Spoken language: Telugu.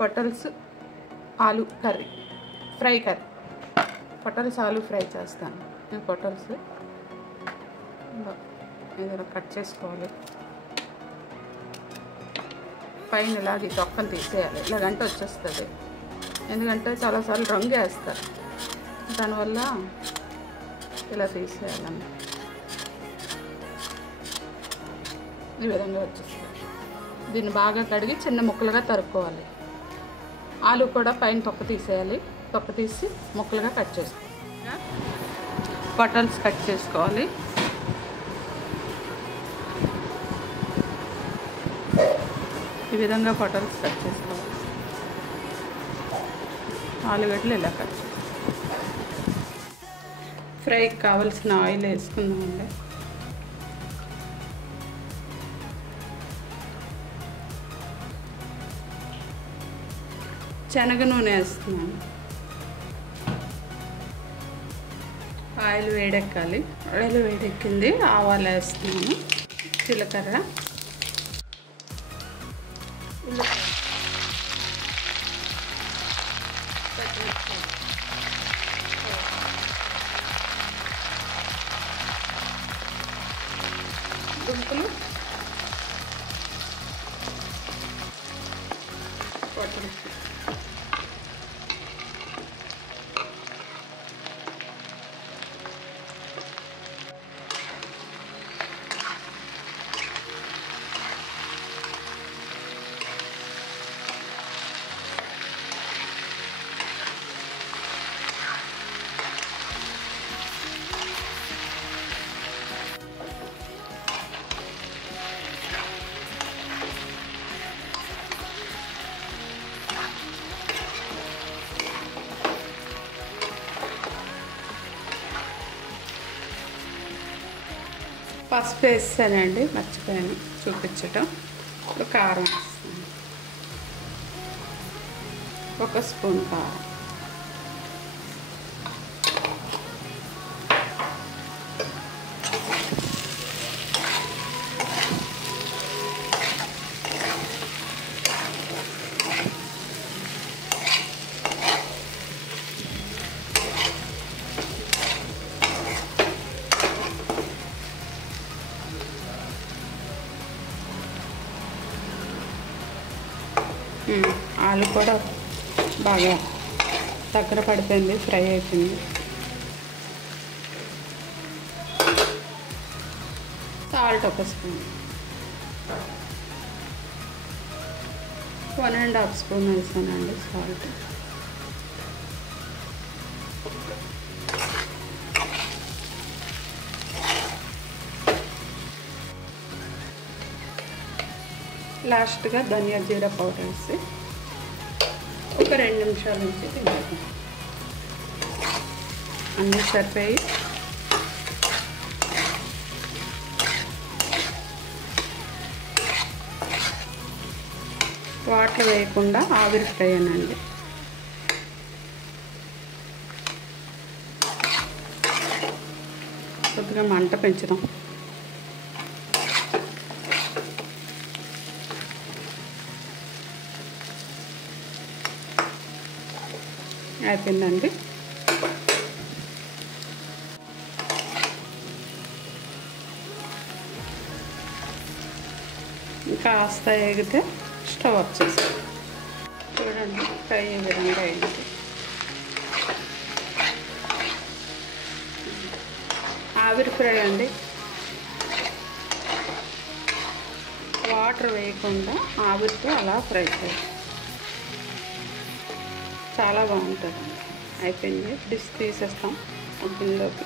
పొటల్స్ ఆలు కర్రీ, ఫ్రై కర్రీ. పొటల్స్ ఆలు ఫ్రై చేస్తాను. ఈ పొటల్స్ ఏదైనా కట్ చేసుకోవాలి. పైన ఇలాగే తొక్కను తీసేయాలి. ఇలాగంటే వచ్చేస్తుంది. ఎందుకంటే చాలాసార్లు రంగు వేస్తారు, దానివల్ల ఇలా తీసేయాలన్న. ఈ విధంగా వచ్చేస్తుంది. దీన్ని బాగా కడిగి చిన్న ముక్కలుగా తరుక్కోవాలి. ఆలు కూడా పైన తొక్క తీసేయాలి. తొక్క తీసి ముక్కలుగా కట్ చేసుకోవాలి. పొటల్స్ కట్ చేసుకోవాలి. ఈ విధంగా పొటల్స్ కట్ చేసుకోవాలి. ఆలుగడ్డలు ఇలా కట్ చేసుకోవాలి. ఫ్రైకి కావాల్సిన ఆయిల్ వేసుకుందామండి. శనగ నూనె వేస్తున్నాను. ఆయిల్ వేడెక్కాలి. ఆయిల్ వేడెక్కింది. ఆవాలు వేస్తున్నాను. జీలకర్ర, దుంపలు, పొటల్స్. పసుపు వేస్తానండి, మర్చిపోయాను చూపించటం. ఇప్పుడు కారం వేస్తాను. 1 స్పూన్ కారం, ఆలు కూడా బాగా దగ్గర పడిపోయింది, ఫ్రై అయిపోయింది. సాల్ట్ 1 స్పూన్, 1½ స్పూన్ వేసానండి సాల్ట్. లాస్ట్గా ధనియా జీరా పౌడర్ వేసి ఒక 2 నిమిషాల నుంచి తింటాము. అన్నీ సరిపోయి వాటర్ వేయకుండా ఆవిరి ఫ్రై అనండి. కొద్దిగా మంట పెంచుదాం. అయిపోయిందండి. కాస్త ఎగితే స్టవ్ ఆఫ్ చేస్తాం. చూడండి ఫ్రై ఈ విధంగా అయింది. ఆవిరి ఫ్రై అండి, వాటర్ వేయకుండా ఆవిరితో అలా ఫ్రై చేయాలి. చాలా బాగుంటుంది. అయిపోయింది. డిష్ తీసేస్తాం గిన్నెలోకి.